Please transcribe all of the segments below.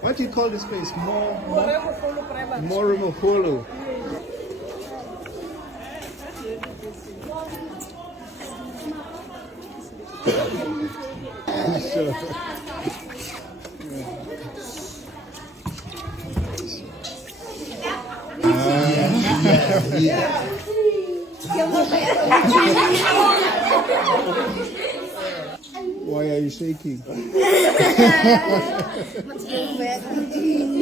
What do you call this place? Morimoholo. Sure. Why are you shaking?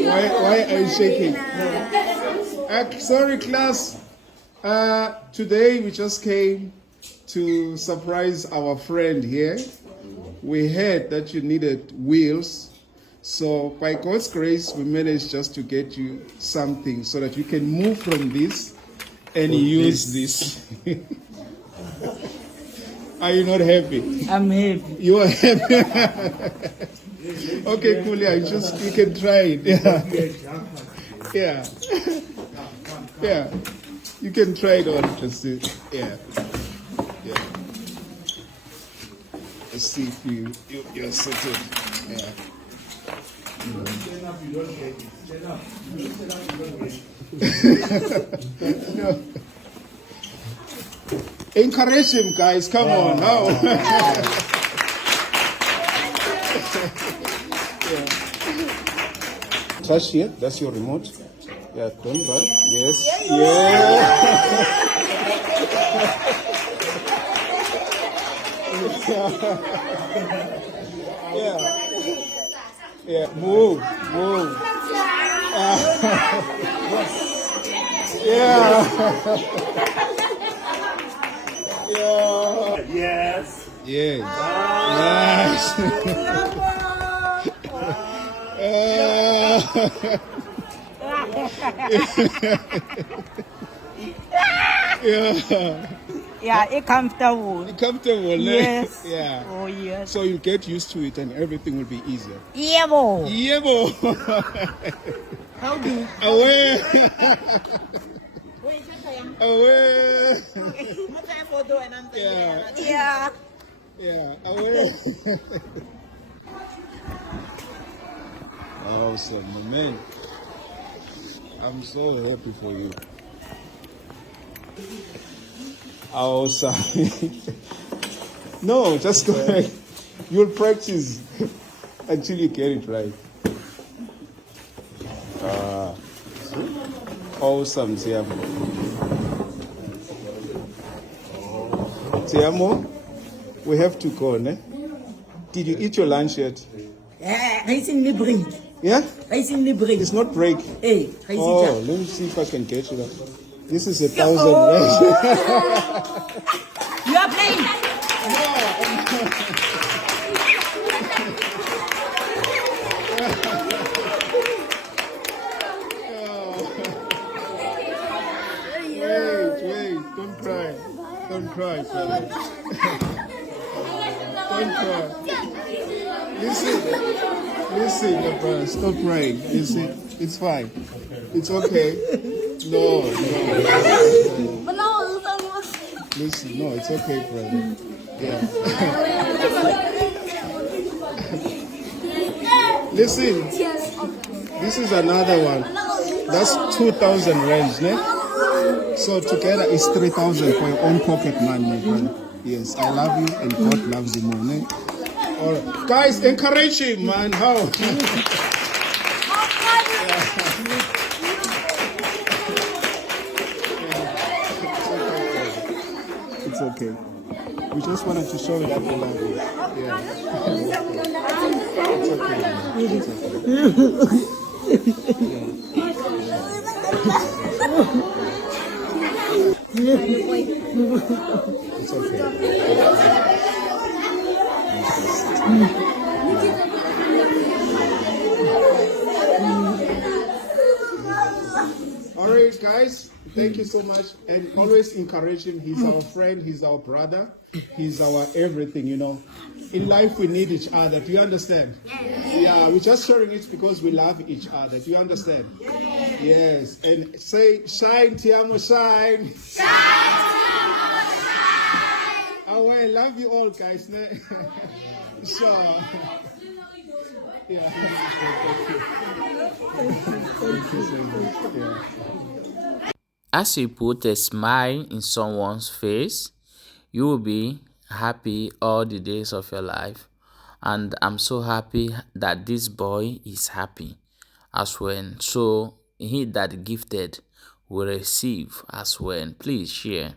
why are you shaking? Sorry, class. Today we just came to surprise our friend here. We heard that you needed wheels. So by God's grace, we managed just to get you something so that you can move from this and use this. Are you not happy? I'm happy. You are happy? Okay, cool. Yeah, you can try it. Yeah. Yeah. You can try it on. Let's see. Yeah. Let's see if you're settled. Yeah. No. Encourage him, guys. Come on now. Yeah. Touch here. That's your remote. Yeah, don't run. Yes. Yeah. Yeah. Yeah. Move. Yeah. Yeah. Yes. Yes. Nice. Yeah, it's comfortable. Comfortable, Yes. Yeah. Oh, yes. So you'll get used to it and everything will be easier. Yeah, boy. Yeah, boy. How do you? Away. Away. Yeah. Yeah. Away. Awesome, man. I'm so happy for you. Awesome. No, just go ahead. You'll practice until you get it right. Awesome, Tiamo. Tiamo, we have to go, ne? Did you eat your lunch yet? Racing the break. Yeah? Racing the break. It's not break. Hey, racing Oh, jump. let me see if I can get it up. This is 1,000 right? You are playing. Wait, don't cry. Don't cry, brother. Don't cry. Listen, brother, stop crying. Listen, it's fine. It's okay. No. Listen, no, it's okay, brother. Yeah. Listen, this is another one. That's 2,000 rands, ne? So together it's 3,000 for your own pocket money, my friend. Yes, I love you and God loves you more, ne? All right. Guys, encourage him, man. How? It's okay. We just wanted to show you that we love you. Yeah. It's okay. All right, guys. Thank you so much. And always encourage him. He's our friend. He's our brother. He's our everything, you know. In life, we need each other. Do you understand? Yeah, we're just sharing it because we love each other. Do you understand? Yes. And say, shine, Tiamo, shine. Shine! I love you all, guys. Ne? So, yeah. Thank you so much. Yeah. As you put a smile in someone's face, you will be happy all the days of your life. And I'm so happy that this boy is happy as well. So he that gifted will receive as well. Please share.